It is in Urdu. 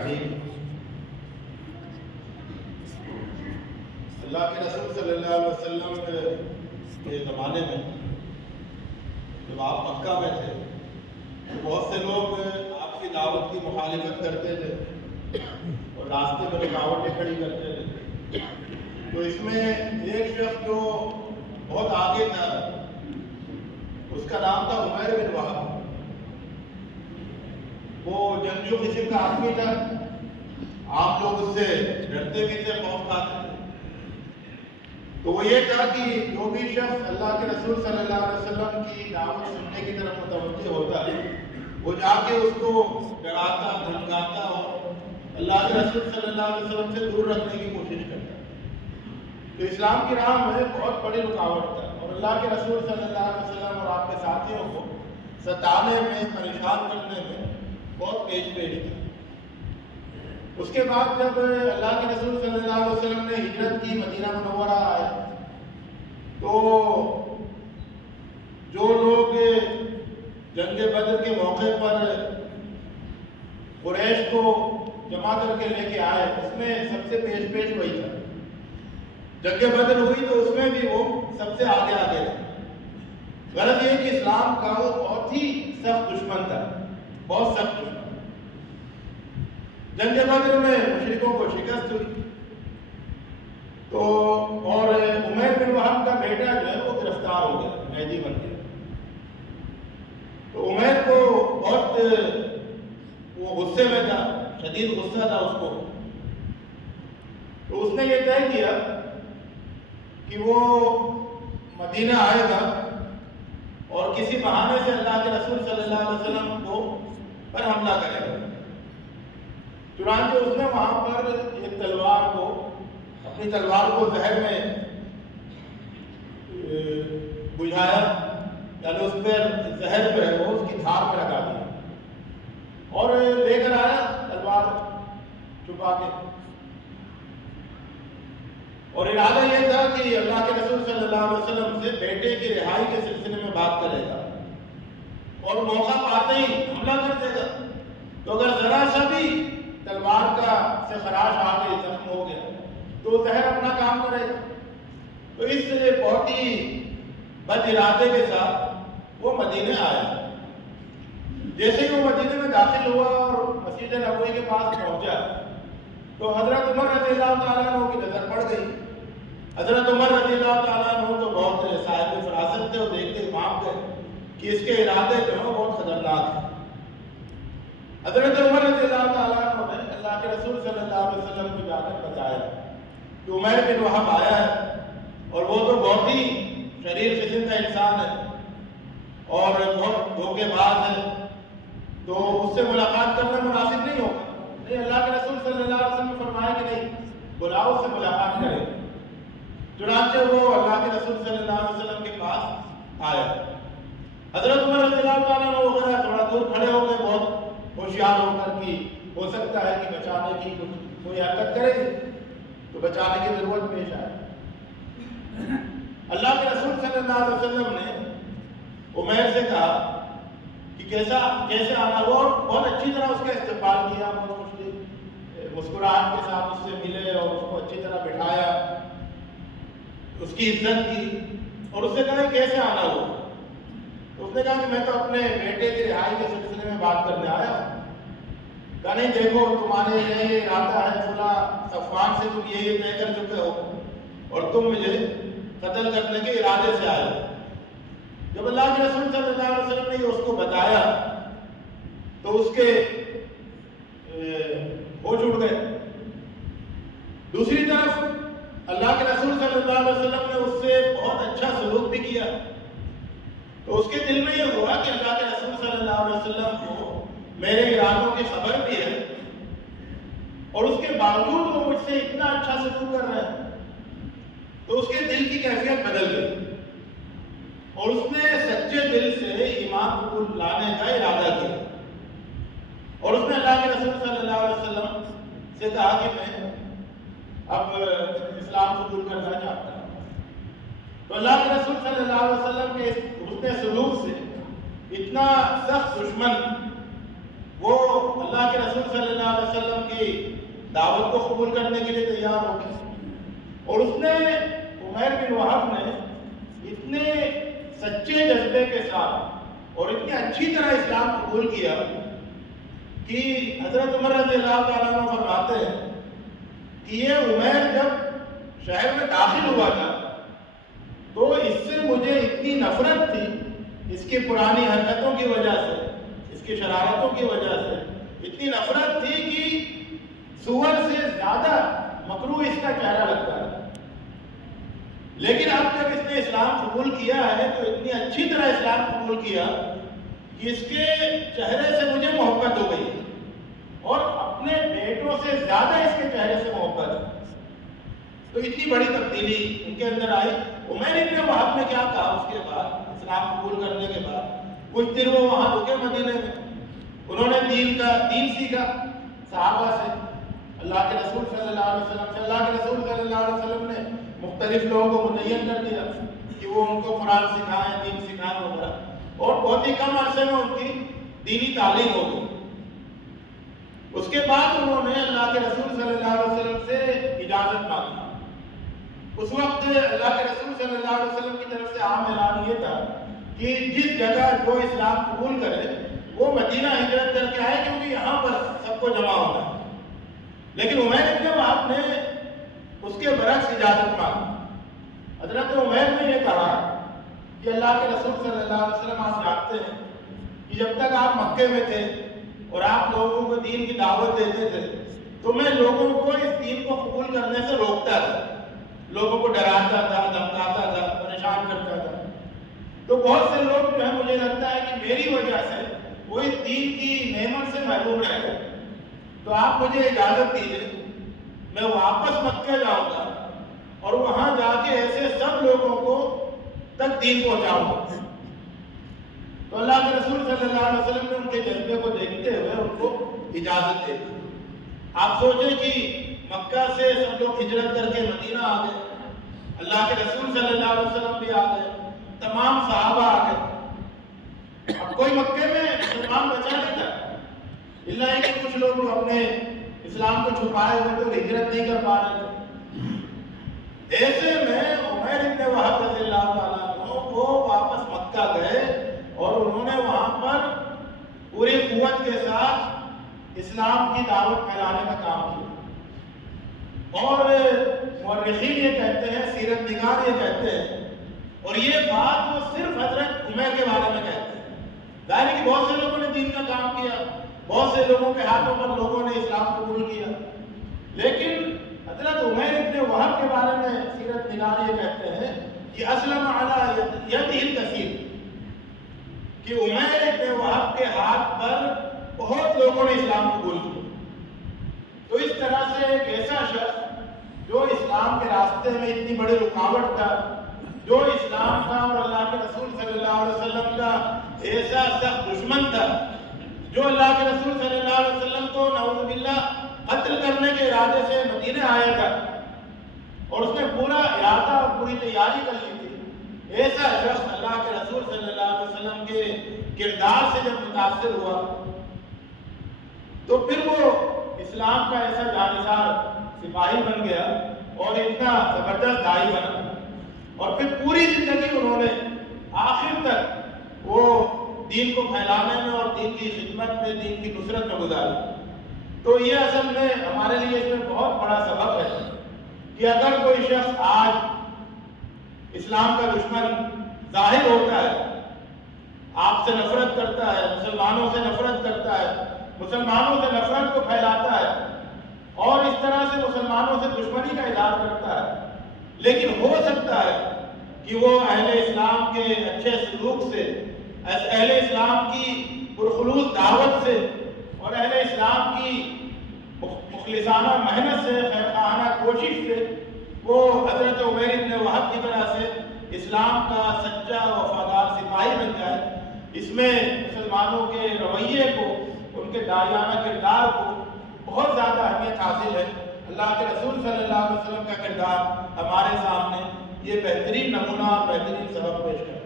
الرحیم۔ اللہ کے رسول صلی اللہ علیہ وسلم کے زمانے میں جب آپ مکہ میں تھے تو بہت سے لوگ آپ کی دعوت کی مخالفت کرتے تھے اور راستے میں رکاوٹیں کھڑی کرتے تھے۔ تو اس میں ایک شخص جو بہت آگے تھا، اس کا نام تھا عمیر بن وہب۔ وہ جنگجو قسم کا آدمی تھا، آپ لوگ اس سے ڈرتے بھی تھے، خوف کھاتے تھے۔ تو وہ یہ تھا کہ جو بھی شخص اللہ کے رسول صلی اللہ علیہ وسلم کی دعوت سننے کی طرف متوجہ ہوتا ہے، وہ جا کے اس کو ڈراتا، دھمکاتا اور اللہ کے رسول صلی اللہ علیہ وسلم سے دور رکھنے کی کوشش کرتا۔ تو اسلام کی راہ میں بہت بڑی رکاوٹ تھا اور اللہ کے رسول صلی اللہ علیہ وسلم اور آپ کے ساتھیوں کو ستانے میں، پریشان کرنے میں بہت پیش تھا۔ اس کے بعد جب اللہ کے رسول صلی اللہ علیہ وسلم نے ہجرت کی، مدینہ منورہ آئے، تو جو لوگ جنگ بدر کے موقع پر قریش کو جمع کر کے لے کے آئے، اس میں سب سے پیش وہی تھا۔ جنگ بدر ہوئی تو اس میں بھی وہ سب سے آگے تھا۔ غرض یہ کہ اسلام کا وہ بہت ہی سخت دشمن تھا، بہت سخت دشمن۔ جنگ بدر میں مشرکوں کو شکست ہوئی تو اور عمیر بن وہب کا بیٹا جو ہے وہ گرفتار ہو گیا، قیدی بن گیا۔ تو عمیر کو بہت وہ غصے میں تھا، شدید غصہ تھا اس کو۔ تو اس نے یہ طے کیا کہ وہ مدینہ آئے گا اور کسی بہانے سے اللہ کے رسول صلی اللہ علیہ وسلم پر حملہ کرے گا۔ چنانچہ اس نے وہاں پر ایک اپنی تلوار کو زہر میں بجھایا، یعنی اس پر زہر جو ہے وہ اس کی دھار میں لگا دیا اور لے کر آیا تلوار چھپا کے، اور ارادہ یہ تھا کہ اللہ کے رسول صلی اللہ علیہ وسلم سے بیٹے کی رہائی کے سلسلے میں بات کرے گا اور موقع پاتے ہی حملہ کر دے گا۔ تو اگر ذرا سا بھی تلوار سے خراش آ گئی، زخم ہو گیا، تو زہر اپنا کام کرے گا۔ تو اس بہت ہی بد ارادے کے ساتھ وہ مدینے آیا۔ جیسے ہی وہ مدینے میں داخل ہوا اور مسجد نبوی کے پاس پہنچا تو حضرت عمر رضی اللہ تعالیٰ عنہ کی نظر پڑ گئی۔ حضرت عمر رضی اللہ تعالیٰ عنہ تو بہت صاحب فراست تھے، وہ دیکھتے ہی بھاگ گئے کہ اس کے ارادے جو ہیں بہت خطرناک ہیں۔ حضرت عمر رضی اللہ تعالیٰ عنہ نے اللہ کے رسول صلی اللہ علیہ وسلم کو جا کر بتایا کہ عمیر بن وہب آیا ہے اور وہ تو بہت ہی شریر قسم کا انسان ہے اور بہت دھوکے باز ہے، تو اس سے ملاقات کرنا مناسب نہیں ہوگا۔ نہیں، اللہ کے رسول صلی اللہ علیہ وسلم نے فرمایا کہ نہیں، بلاؤ، اس سے ملاقات کرے۔ چنانچہ وہ اللہ کے رسول صلی اللہ علیہ وسلم کے پاس آیا۔ حضرت عمر رضی اللہ تعالیٰ عنہ وغیرہ تھوڑا دور کھڑے ہو گئے، بہت ہوشیار ہو کر کہ ہو سکتا ہے کہ بچانے کی کوئی حرکت کرے تو بچانے کی ضرورت پیش آئے۔ اللہ کے رسول صلی اللہ علیہ وسلم نے عمیر سے کہا کہ کیسے آنا ہوا، اور بہت اچھی طرح اس کا استقبال کیا، بہت مسکراہٹ کے ساتھ اس سے ملے اور اس کو اچھی طرح بٹھایا، اس کی عزت کی اور اس سے کہا کہ کیسے آنا ہوا۔ تو اس نے کہا کہ میں تو اپنے بیٹے کی رہائی کے سلسلے میں بات کرنے آیا ہوں۔ کہا نہیں، دیکھو تمہارے یہ ارادہ ہے، فلاں صفوان سے تم یہ طے کر چکے ہو اور تم مجھے قتل کرنے کے ارادے سے آئے ہو۔ جب اللہ کے رسول صلی اللہ علیہ وسلم نے اس کو بتایا تو اس کے ہوش اڑ گئے۔ دوسری طرف اللہ کے رسول صلی اللہ علیہ وسلم نے اس سے بہت اچھا سلوک بھی کیا، تو اس کے دل میں یہ ہوا کہ اللہ کے رسول صلی اللہ علیہ وسلم کو میرے ارادوں کی خبر بھی ہے اور اس کے باوجود وہ مجھ سے اتنا اچھا سلوک کر رہے ہیں۔ تو اس کے دل کی کیفیت بدل گئی اور اس نے سچے دل سے ایمان قبول لانے کا ارادہ کیا اور اس نے اللہ کے رسول صلی اللہ علیہ وسلم سے کہا کہ میں اب اسلام قبول کرنا چاہتا ہوں۔ تو اللہ کے رسول صلی اللہ علیہ وسلم کے حسن سلوک سے اتنا سخت دشمن وہ اللہ کے رسول صلی اللہ علیہ وسلم کی دعوت کو قبول کرنے کے لیے تیار ہو گئے، اور اس نے عمیر بن وہب نے اتنے سچے جذبے کے ساتھ اور اتنی اچھی طرح اسلام قبول کیا کہ حضرت عمر رضی اللہ تعالیٰ عنہ فرماتے ہیں کہ یہ عمیر جب شہر میں داخل ہوا تھا تو اس سے مجھے اتنی نفرت تھی، اس کی پرانی حرکتوں کی وجہ سے، اس کی شرارتوں کی وجہ سے اتنی نفرت تھی کہ سور سے زیادہ مکروہ اس کا چہرہ لگتا ہے۔ لیکن اب جب اس نے اسلام قبول کیا ہے تو اتنی اچھی طرح اسلام قبول کیا کہ اس کے چہرے سے مجھے محبت ہو گئی، اور اپنے بیٹوں سے زیادہ اس کے چہرے سے محبت ہے۔ تو اتنی بڑی تبدیلی ان کے اندر آئی۔ عمیر ابن وہب نے کیا کہا اس کے بعد، اسلام قبول کرنے کے بعد کچھ دن وہ وہاں رکے مدینے میں، انہوں نے دین سیکھا صحابہ سے، اللہ کے رسول صلی اللہ علیہ وسلم سے۔ اللہ کے رسول صلی اللہ علیہ وسلم نے مختلف لوگوں کو متعین کر دیا کہ وہ ان کو قرآن سکھائیں، دین سکھائیں وغیرہ، اور بہت ہی کم عرصے میں ان کی دینی تعلیم ہو گئی۔ اس کے بعد انہوں نے اللہ کے رسول صلی اللہ علیہ وسلم سے اجازت مانگی۔ اس وقت اللہ کے رسول صلی اللہ علیہ وسلم کی طرف سے عام اعلان یہ تھا کہ جس جگہ جو اسلام قبول کرے وہ مدینہ ہجرت کر کے آئے، کیونکہ یہاں پر سب کو جمع ہونا ہے۔ لیکن عمیر ابن وہب نے اس کے برعکس اجازت مانگی۔ حضرت عمیر نے یہ کہا کہ اللہ کے رسول صلی اللہ علیہ وسلم آپ جانتے ہیں کہ جب تک آپ مکے میں تھے اور آپ لوگوں کو دین کی دعوت دیتے تھے تو میں لوگوں کو اس دین کو قبول کرنے سے روکتا تھا، لوگوں کو ڈراتا تھا، دھمکاتا تھا، پریشان کرتا تھا۔ تو بہت سے لوگ جو ہے مجھے لگتا ہے کہ میری وجہ سے وہ اس دین کی نعمت سے محروم رہ گئے۔ تو آپ مجھے اجازت دیجیے، میں واپس مکہ جاؤں گا اور وہاں جا کے ایسے سب لوگوں کو تک دین پہنچاؤں گا۔ تو اللہ کے رسول صلی اللہ علیہ وسلم نے ان کے جذبے کو دیکھتے ہوئے ان کو اجازت دے دی۔ آپ سوچیں کہ مکہ سے سب لوگ ہجرت کر کے مدینہ آ گئے، اللہ کے رسول صلی اللہ علیہ وسلم بھی آ گئے، تمام صحابہ آ گئے۔ اب کوئی مکے میں مسلمان بچا نہیں تھا، اللہ ہی کہ کچھ لوگ جو اپنے اسلام کو چھپائے ہوئے تو ہجرت نہیں کر پا رہے تھے۔ ایسے میں عمیر ابن وہب رضی اللہ تعالیٰ عنہ وہ واپس مکہ گئے اور انہوں نے وہاں پر پوری قوت کے ساتھ اسلام کی دعوت پھیلانے کا کام کیا۔ اور مورخین یہ کہتے ہیں، سیرت نگار یہ کہتے ہیں، اور یہ بات وہ صرف حضرت عمیر کے بارے میں کہتے ہیں۔ ظاہر ہے کہ بہت سے لوگوں نے دین کا کام کیا، بہت سے لوگوں کے ہاتھوں پر لوگوں نے اسلام قبول کیا، لیکن حضرت عمیر ابن وہب کے بارے میں سیرت نگار یہ کہتے ہیں کہ اسلم علی یدہ الکثیر، کہ عمیر ابن وہب کے ہاتھ پر بہت لوگوں نے اسلام قبول کیا۔ تو اس طرح سے ایک ایسا شخص جو اسلام کے راستے میں اتنی بڑی رکاوٹ تھا، جو اسلام کا اور اللہ کے رسول صلی اللہ علیہ وسلم کا ایسا سخت دشمن تھا، جو اللہ کے رسول صلی اللہ علیہ وسلم کو نعوذ باللہ قتل کرنے کے ارادے سے مدینے آیا تھا، اور اس نے پورا ارادہ اور پوری تیاری کر لی تھی، ایسا شخص اللہ کے رسول صلی اللہ علیہ وسلم کے کردار سے جب متاثر ہوا تو پھر وہ اسلام کا ایسا جانثار سپاہی بن گیا اور اتنا زبردست داعی بنا، اور پھر پوری زندگی انہوں نے آخر تک وہ دین کو پھیلانے میں اور دین کی خدمت میں، دین کی نصرت میں گزاری۔ تو یہ اصل میں ہمارے لیے اس میں بہت بڑا سبق ہے کہ اگر کوئی شخص آج اسلام کا دشمن ظاہر ہوتا ہے، آپ سے نفرت کرتا ہے، مسلمانوں سے نفرت کرتا ہے، مسلمانوں سے نفرت کو پھیلاتا ہے اور اس طرح سے مسلمانوں سے دشمنی کا اظہار کرتا ہے، لیکن ہو سکتا ہے کہ وہ اہل اسلام کے اچھے سلوک سے، اہل اسلام کی پرخلوص دعوت سے اور اہل اسلام کی مخلصانہ محنت سے، خیرخواہانہ کوشش سے وہ حضرت عمیر ابن وہب کی طرح سے اسلام کا سچا وفادار سپاہی بن جائے۔ اس میں مسلمانوں کے رویے کو، ان کے داعیانہ کردار کو بہت زیادہ اہمیت حاصل ہے۔ اللہ کے رسول صلی اللہ علیہ وسلم کا کردار ہمارے سامنے یہ بہترین نمونہ اور بہترین سبق پیش کرتا ہے۔